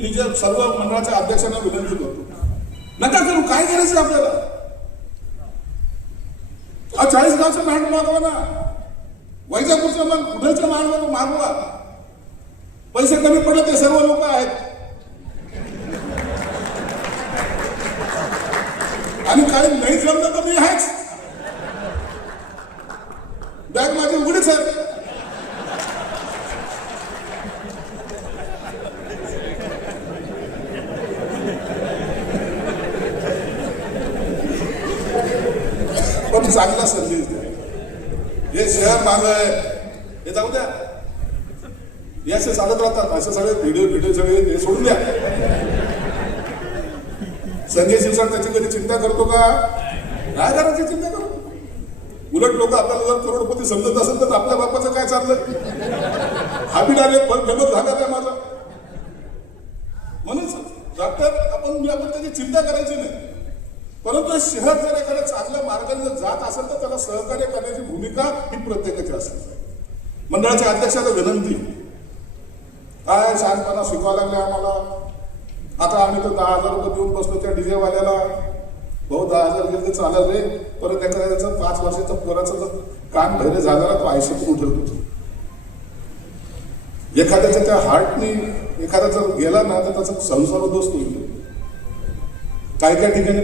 निज सर्व मंडळाच्या अध्यक्षांना विनंती करतो, नका करू. काय करायचं आपल्याला? 40 गावचं मांड मागवा ना, वैजापूरचं मग कुठलचं मागवा. पैसे कमी पडले ते सर्व लोक आहेत आणि काही नाही जमलं तर मी आहेच. बॅग माझी उघडीच आहे. पण चांगला संदेश द्या. हे शहर माझं आहे हे जाऊ द्या, हे असे चालत राहतात. असं सगळे व्हिडिओ सगळे हे सोडून द्या. संजय शिरसाट त्याची कधी चिंता करतो का? काय करायची चिंता करतो? उलट लोक आपल्याला जर करोडपती समजत असेल तर आपल्या बापाचं काय चाललंय? हाबी डायरेक्ट फेमस झाला काय माझा? म्हणून डॉक्टर आपण त्याची चिंता करायची नाही. परंतु शहर जर एखाद्या चांगल्या मार्गाने जर जात असेल तर त्याला सहकार्य करण्याची भूमिका ही प्रत्येकाची असेल. मंडळाच्या अध्यक्षाला विनंती, काय शहाणपणा शिकवायला लागले आम्हाला. आता आम्ही तर 10,000 रुपये देऊन बसलो त्या डीजे वाल्याला. भाऊ 10,000 गेले चालेल रे, परत एखाद्याचं 5 वर्षाचं पोराचं जर कान भैरे झाला तो आयुष्यात उठवतो. एखाद्याच्या त्या हार्टनी एखादा जर गेला ना तर त्याचा संसार उद्ध्वस्त होतो. काही ठिकाणी